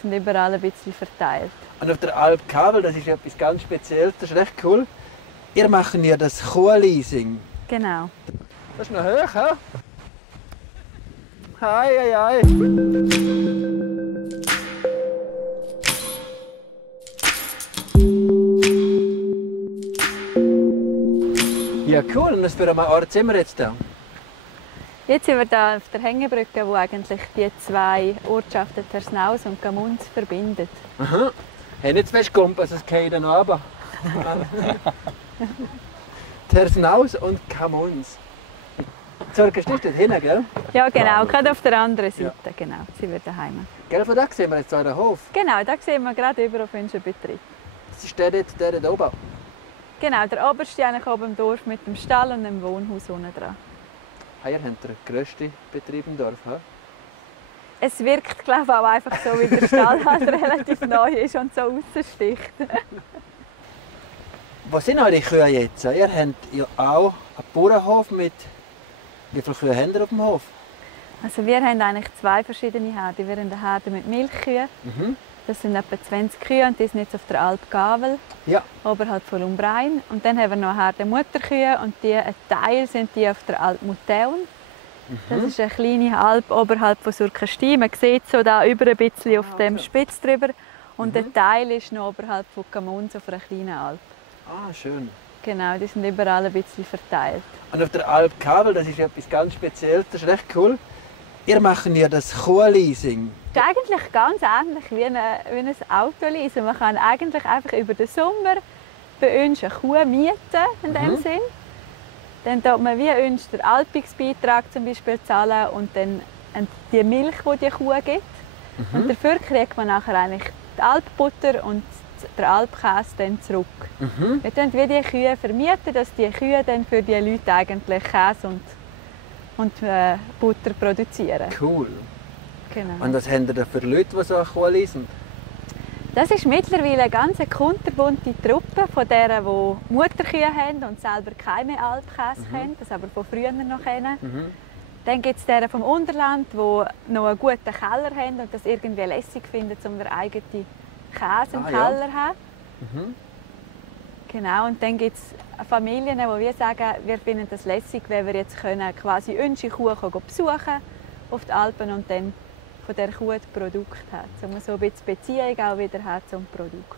sind überall ein bisschen verteilt. Und auf der Alp Kabel, das ist etwas ganz Spezielles, das ist recht cool. Ihr macht ja das Kuhleasing. Genau. Das ist noch hoch, hä? Hei, hei, hei. Ja, cool. Und für einen Ort sind wir jetzt da? Jetzt sind wir hier auf der Hängebrücke, die eigentlich die zwei Ortschaften Tersnaus und Camunz verbindet. Aha. Hey, nicht zu fest Kompass, es geht dann runter. Tersnaus und Camunz. Zurück ist dort hinten, gell? Ja, genau, gerade auf der anderen Seite. Ja. Genau, sind wir daheim. Gell, von da sehen wir jetzt euren Hof. Genau, da sehen wir gerade über auf unseren Betrieb. Das ist der dort oben? Genau, der oberste eigentlich oben im Dorf mit dem Stall und dem Wohnhaus unten dran. Ihr habt den grössten Betrieb im Dorf, he? Es wirkt, glaube ich, auch einfach so, wie der Stall halt relativ neu ist und so raussticht. Wo sind eure Kühe jetzt? Ihr habt ja auch einen Bauernhof mit... Wie viele Kühe habt ihr auf dem Hof? Also wir haben eigentlich zwei verschiedene Herden. Wir haben eine Herde mit Milchkühen. Das sind etwa 20 Kühe und die sind jetzt auf der Alp Gavel, ja. Oberhalb von Lumbrain. Und dann haben wir noch eine Herde Mutterkühe und ein Teil sind die auf der Alp Muteun. Das ist eine kleine Alp oberhalb von Surkasti. Man sieht so da über ein bisschen auf dem Spitz drüber. Und ein Teil ist noch oberhalb von Camunz auf einer kleinen Alp. Ah, schön. Genau, die sind überall ein bisschen verteilt. Und auf der Alp Kabel, das ist etwas ganz Spezielles, das ist recht cool. Ihr macht ja das Kuhleasing. Das ist eigentlich ganz ähnlich wie ein Autoleasing. Man kann eigentlich einfach über den Sommer bei uns eine Kuh mieten, in dem Sinn. Dann zahlt man wie uns den Alpix-Beitrag zum Beispiel zahlen und dann die Milch, die die Kuh gibt. Und dafür kriegt man nachher eigentlich die Alpbutter und den Alpkäse dann zurück. Wir vermieten wie die Kühe vermieten, dass die Kühe dann für die Leute eigentlich Käse und Butter produzieren. Cool. Genau. Und was habt ihr für Leute, die so eine Kuh leasen? Das ist mittlerweile eine ganz kunterbunte Truppe von denen, die Mutterkühe haben und selber keine Alpkäse kennen, das aber von früher noch kennen. Dann gibt es die vom Unterland, die noch einen guten Keller haben und das irgendwie lässig finden, um den eigenen Käse im Keller zu haben. Genau, und dann gibt es Familien, die wir sagen, wir finden das lässig, wenn wir jetzt quasi unsere Kuh besuchen auf die Alpen und dann von dieser Kuh das Produkt hat. So man so ein bisschen Beziehung auch wieder hat zum Produkt.